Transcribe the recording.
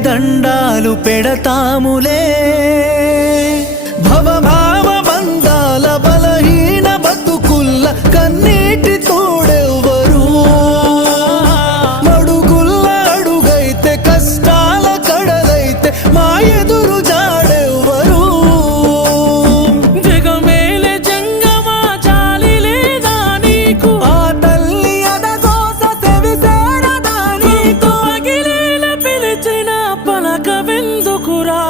దండాలు పెడతాములే భవభావ బంధాల బలహీన బతుకుల్ల కన్నీటి తోడెవ్వరు మడుగుల్ల అడుగైతే కష్టాల కడలైతే మా ఎదురు జాడెవ్వరు జగమేలే జంగమా జాలి లేదా నీకు ఆ తల్లి అదగోస సెవిసేరదా నీకు పగిలేల పిలిచిన పలక వెందుకురా